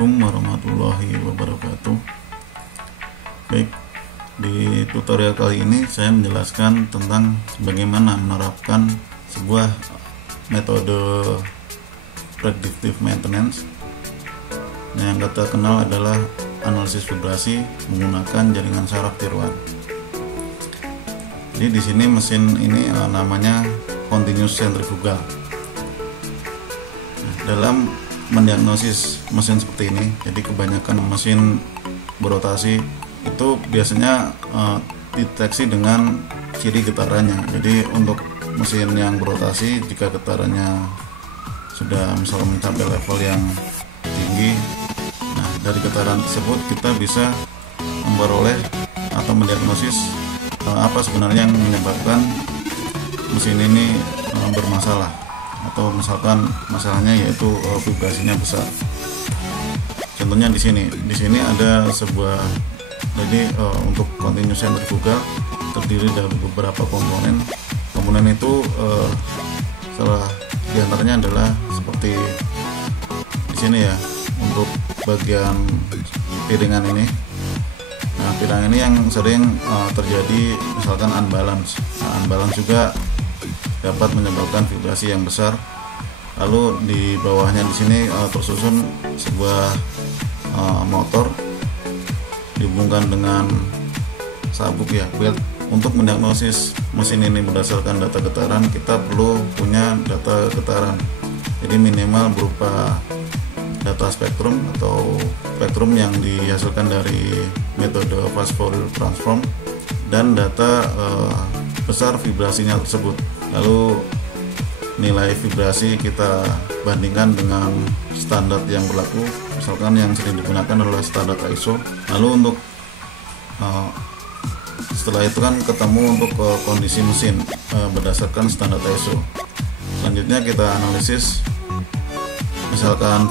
Assalamualaikum warahmatullahi wabarakatuh. Baik, di tutorial kali ini saya menjelaskan tentang bagaimana menerapkan sebuah metode predictive maintenance yang kita kenal adalah analisis vibrasi menggunakan jaringan saraf tiruan. Jadi di sini mesin ini namanya continuous centrifugal. Dalam mendiagnosis mesin seperti ini, jadi kebanyakan mesin berotasi itu biasanya deteksi dengan ciri getarannya. Jadi untuk mesin yang berotasi, jika getarannya sudah misalnya mencapai level yang tinggi, nah dari getaran tersebut kita bisa memperoleh atau mendiagnosis apa sebenarnya yang menyebabkan mesin ini bermasalah, atau misalkan masalahnya yaitu vibrasinya besar. Contohnya di sini ada sebuah, jadi untuk continuous centrifugal terdiri dari beberapa komponen. Komponen itu salah diantaranya adalah seperti di sini ya, untuk bagian piringan ini. Nah, piringan ini yang sering terjadi misalkan unbalance. Nah, unbalance juga dapat menyebabkan vibrasi yang besar. Lalu di bawahnya di sini tersusun sebuah motor dihubungkan dengan sabuk ya, belt. Untuk mendiagnosis mesin ini berdasarkan data getaran, kita perlu punya data getaran. Jadi minimal berupa data spektrum atau spektrum yang dihasilkan dari metode fast Fourier transform dan data besar vibrasinya tersebut. Lalu nilai vibrasi kita bandingkan dengan standar yang berlaku, misalkan yang sering digunakan adalah standar ISO. Lalu untuk setelah itu kan ketemu untuk kondisi mesin berdasarkan standar ISO. Selanjutnya kita analisis, misalkan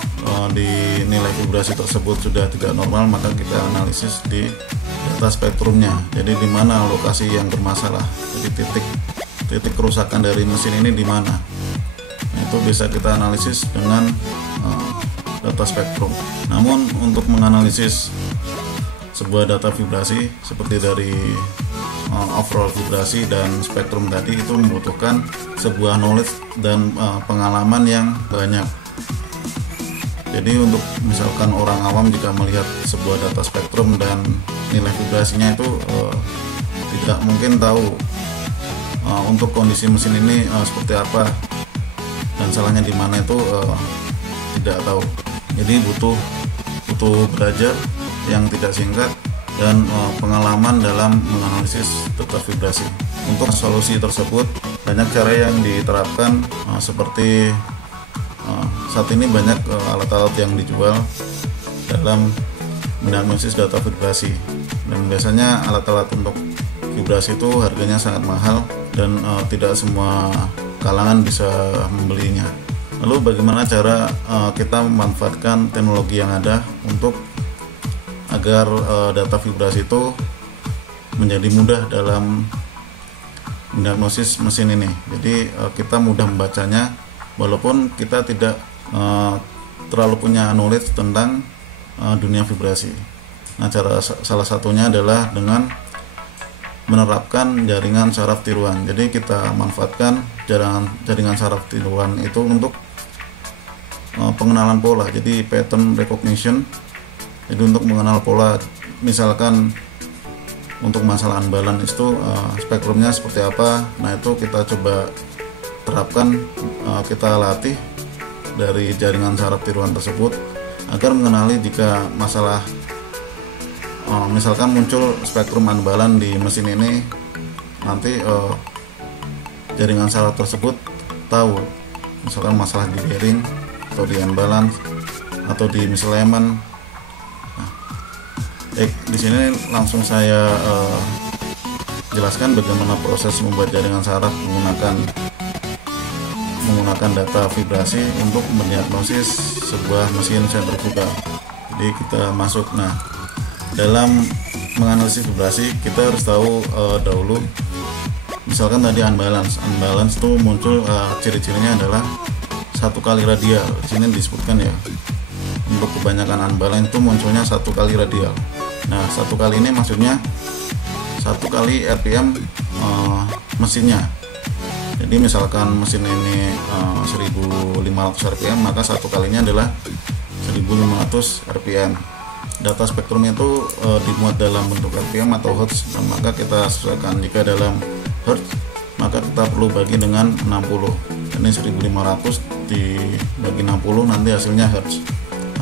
di nilai vibrasi tersebut sudah tidak normal, maka kita analisis di data spektrumnya. Jadi di mana lokasi yang bermasalah, jadi titik kerusakan dari mesin ini di mana. Nah, itu bisa kita analisis dengan data spektrum. Namun untuk menganalisis sebuah data vibrasi seperti dari overall vibrasi dan spektrum tadi, itu membutuhkan sebuah knowledge dan pengalaman yang banyak. Jadi untuk misalkan orang awam jika melihat sebuah data spektrum dan nilai vibrasinya itu tidak mungkin tahu untuk kondisi mesin ini seperti apa dan salahnya di mana, itu tidak tahu. Jadi butuh belajar yang tidak singkat dan pengalaman dalam menganalisis data vibrasi. Untuk solusi tersebut banyak cara yang diterapkan, seperti saat ini banyak alat-alat yang dijual dalam mendiagnosis data vibrasi, dan biasanya alat-alat untuk vibrasi itu harganya sangat mahal dan tidak semua kalangan bisa membelinya. Lalu bagaimana cara kita memanfaatkan teknologi yang ada untuk agar data vibrasi itu menjadi mudah dalam mendiagnosis mesin ini. Jadi kita mudah membacanya walaupun kita tidak terlalu punya knowledge tentang dunia vibrasi. Nah, salah satunya adalah dengan menerapkan jaringan saraf tiruan. Jadi kita manfaatkan jaringan saraf tiruan itu untuk pengenalan pola, jadi pattern recognition. Jadi untuk mengenal pola, misalkan untuk masalah unbalance itu spektrumnya seperti apa, nah itu kita coba terapkan, kita latih dari jaringan saraf tiruan tersebut agar mengenali jika masalah misalkan muncul spektrum unbalance di mesin ini, nanti jaringan saraf tersebut tahu misalkan masalah di bearing atau di unbalance atau di misalignment. Nah, di sini langsung saya jelaskan bagaimana proses membuat jaringan saraf menggunakan data vibrasi untuk mendiagnosis sebuah mesin sentrifugal. Jadi kita masuk. Nah, dalam menganalisis vibrasi kita harus tahu dahulu, misalkan tadi unbalance itu muncul ciri-cirinya adalah satu kali radial. Di sini disebutkan ya untuk kebanyakan unbalance itu munculnya 1 kali radial. Nah, 1 kali ini maksudnya 1 kali RPM mesinnya. Jadi misalkan mesin ini 1500 RPM, maka 1 kalinya adalah 1500 RPM. Data spektrum itu dimuat dalam bentuk RPM atau Hertz, maka kita sesuaikan. Jika dalam Hertz, maka kita perlu bagi dengan 60. Ini 1500 dibagi 60, nanti hasilnya Hertz.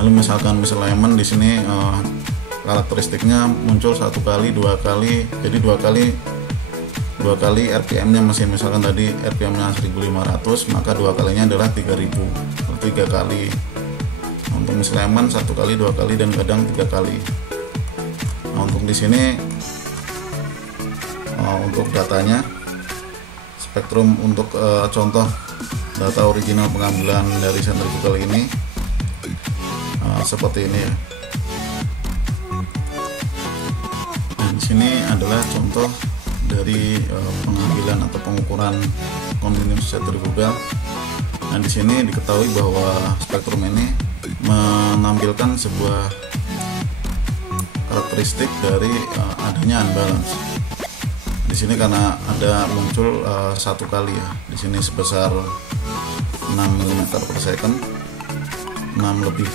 Lalu misalkan misalignment di sini karakteristiknya muncul 1 kali, 2 kali, jadi 2 kali RPM-nya mesin. Misalkan tadi RPM-nya 1500, maka 2 kalinya adalah 3000, 3 kali. Untuk misalignment 1 kali, 2 kali, dan kadang 3 kali. Nah, untuk di sini untuk datanya, spektrum untuk contoh data original pengambilan dari sentrifugal ini seperti ini ya. Nah, di sini adalah contoh dari pengambilan atau pengukuran continuous centrifugal. Nah, di sini diketahui bahwa spektrum ini menampilkan sebuah karakteristik dari adanya unbalance. Di sini karena ada muncul 1 kali ya, di sini sebesar 6 mm per second, 6 lebih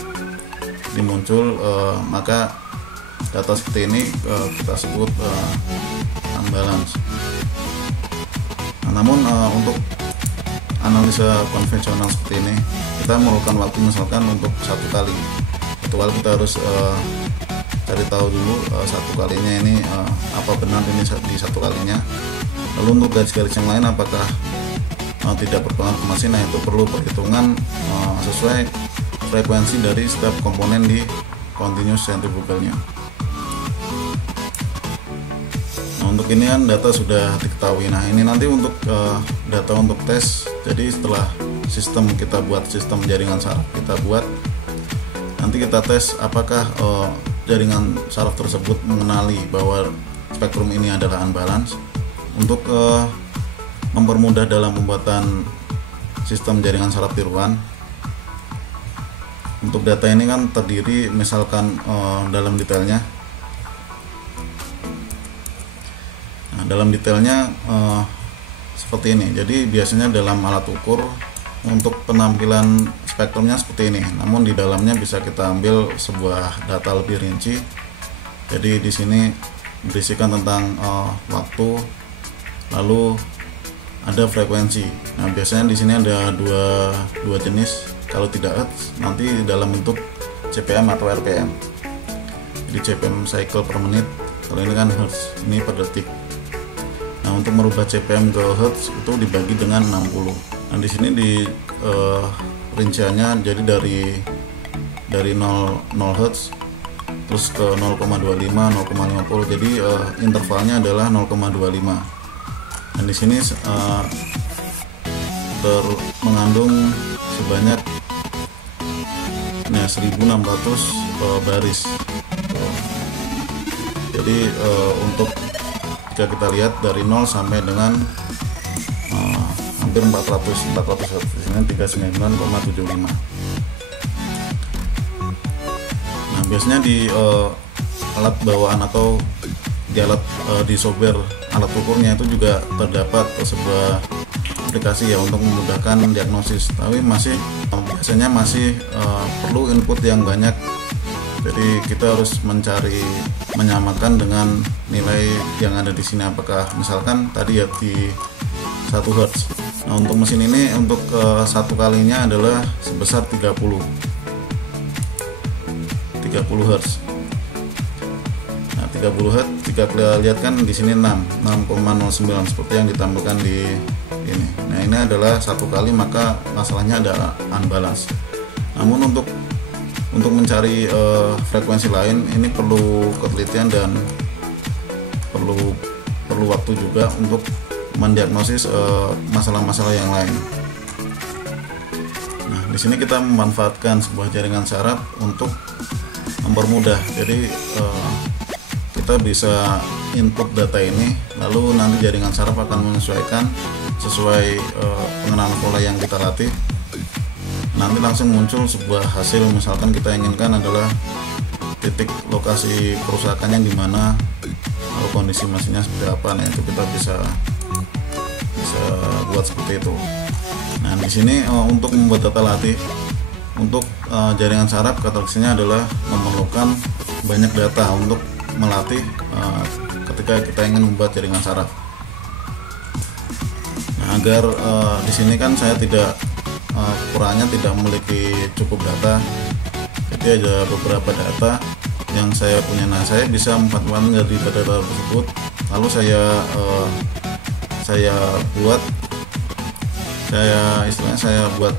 dimuncul, maka data seperti ini kita sebut unbalance. Nah, namun untuk analisa konvensional seperti ini, kita memerlukan waktu misalkan untuk 1 kali. Kita harus cari tahu dulu 1 kalinya ini apa benar ini di 1 kalinya. Lalu untuk garis-garis yang lain apakah tidak berpengaruh ke mesin, nah itu perlu perhitungan sesuai frekuensi dari setiap komponen di continuous centrifugalnya. Nah, untuk ini kan data sudah diketahui. Nah, ini nanti untuk data untuk tes. Jadi setelah sistem kita buat, sistem jaringan saraf kita buat, nanti kita tes apakah jaringan saraf tersebut mengenali bahwa spektrum ini adalah unbalance. Untuk mempermudah dalam pembuatan sistem jaringan saraf tiruan, untuk data ini kan terdiri misalkan dalam detailnya. Nah, dalam detailnya seperti ini. Jadi biasanya dalam alat ukur untuk penampilan spektrumnya seperti ini. Namun di dalamnya bisa kita ambil sebuah data lebih rinci. Jadi di sini berisikan tentang waktu, lalu ada frekuensi. Nah, biasanya di sini ada dua jenis. Kalau tidak Hertz, nanti dalam bentuk CPM atau RPM. Jadi CPM cycle per menit. Kalau ini kan Hertz, ini per detik. Nah, untuk merubah CPM ke Hertz itu dibagi dengan 60. Nah, di sini di rinciannya jadi dari 0 Hertz terus ke 0,25, 0,50. Jadi intervalnya adalah 0,25. Dan di sini mengandung sebanyak 1600 baris. Jadi untuk jika kita lihat dari 0 sampai dengan hampir 400 Hz, di sini 39,75. Nah, biasanya di alat bawaan atau di alat di software alat ukurnya itu juga terdapat sebuah aplikasi ya untuk memudahkan diagnosis, tapi biasanya masih perlu input yang banyak. Jadi kita harus menyamakan dengan nilai yang ada di sini. Apakah misalkan tadi ya di 1 Hz. Nah, untuk mesin ini untuk 1 kalinya adalah sebesar 30 Hz. Nah, 30 Hz jika kita lihat kan di sini 6,09 seperti yang ditampilkan di ini. Nah, ini adalah 1 kali, maka masalahnya ada unbalance. Namun untuk mencari frekuensi lain ini perlu ketelitian dan perlu waktu juga untuk mendiagnosis masalah-masalah yang lain. Nah, di sini kita memanfaatkan sebuah jaringan saraf untuk mempermudah. Jadi kita bisa input data ini, lalu nanti jaringan saraf akan menyesuaikan sesuai pengenalan pola yang kita latih. nanti langsung muncul sebuah hasil. Misalkan kita inginkan adalah titik lokasi kerusakannya di mana, lalu kondisi mesinnya seperti apa. Nah, itu kita bisa buat seperti itu. Nah, di sini untuk membuat data latih untuk jaringan saraf, katalogisinya adalah memerlukan banyak data untuk melatih ketika kita ingin membuat jaringan saraf. Nah, agar di sini kan saya tidak kurangnya tidak memiliki cukup data, jadi ada beberapa data yang saya punya. Nah, saya bisa memanfaatkan dari data tersebut, lalu saya buat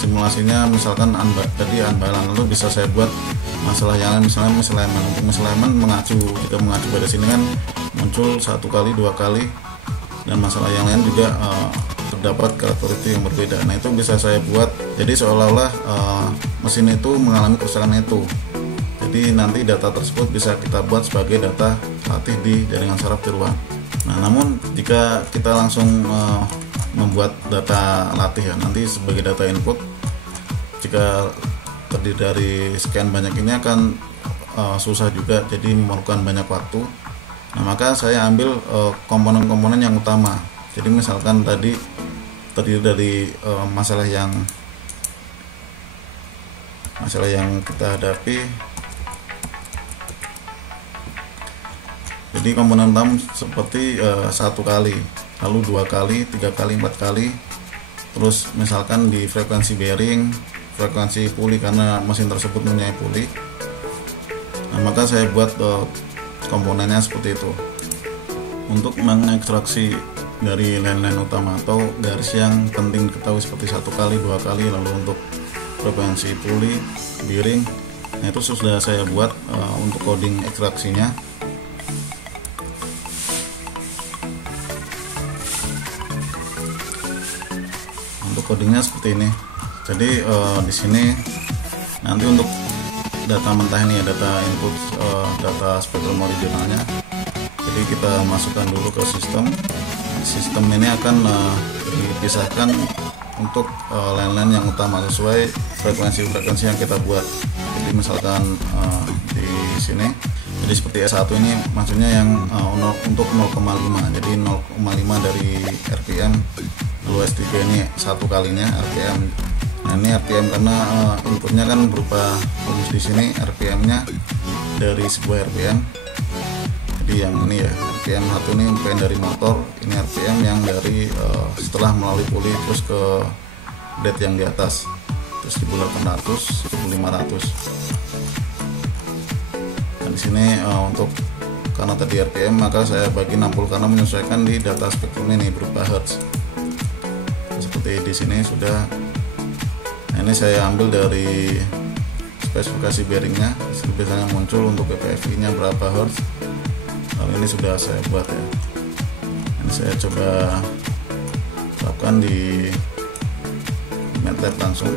simulasinya. Misalkan tadi unbalance, lalu bisa saya buat masalah yang lain, misalnya misalignment. Untuk misalignment mengacu pada sini kan muncul 1 kali 2 kali, dan masalah yang lain juga terdapat karakteristik yang berbeda. Nah, itu bisa saya buat jadi seolah-olah mesin itu mengalami kerusakan itu. Jadi nanti data tersebut bisa kita buat sebagai data latih di jaringan saraf tiruan. Nah, namun jika kita langsung membuat data latih ya, nanti sebagai data input, jika terdiri dari sekian banyak ini akan susah juga, jadi memerlukan banyak waktu. Nah, maka saya ambil komponen-komponen yang utama. Jadi misalkan tadi terdiri dari masalah yang kita hadapi. Jadi komponen utama seperti 1 kali, lalu 2 kali, 3 kali, 4 kali. Terus misalkan di frekuensi bearing, frekuensi puli karena mesin tersebut mempunyai puli. Nah, maka saya buat komponennya seperti itu. Untuk mengekstraksi dari line-line utama atau garis yang penting diketahui seperti 1 kali, 2 kali, lalu untuk frekuensi puli, bearing, nah itu sudah saya buat untuk coding ekstraksinya. Untuk codingnya seperti ini. Jadi di sini nanti untuk data mentah ini ya, data input, data spektrum originalnya. Jadi kita masukkan dulu ke sistem. Sistem ini akan dipisahkan untuk line-line yang utama sesuai frekuensi yang kita buat. Jadi misalkan di sini, jadi seperti S1 ini maksudnya yang untuk 0,5. Jadi 0,5 dari RPM. Lalu S3 ini 1 kalinya RPM. Nah, ini RPM karena inputnya kan berupa rumus di sini, RPM-nya dari sebuah RPM. Jadi yang ini ya, RPM 1 ini RPM dari motor, ini RPM yang dari setelah melalui puli terus ke dead yang di atas, terus 1800, 1500. Dan di sini untuk karena tadi RPM maka saya bagi 60 karena menyesuaikan di data spektrum ini berupa hertz. Seperti di sini sudah. Nah, ini saya ambil dari spesifikasi bearingnya. Biasanya muncul untuk PPFI nya berapa hertz. Lalu ini sudah saya buat ya. Ini saya coba terapkan di MATLAB langsung.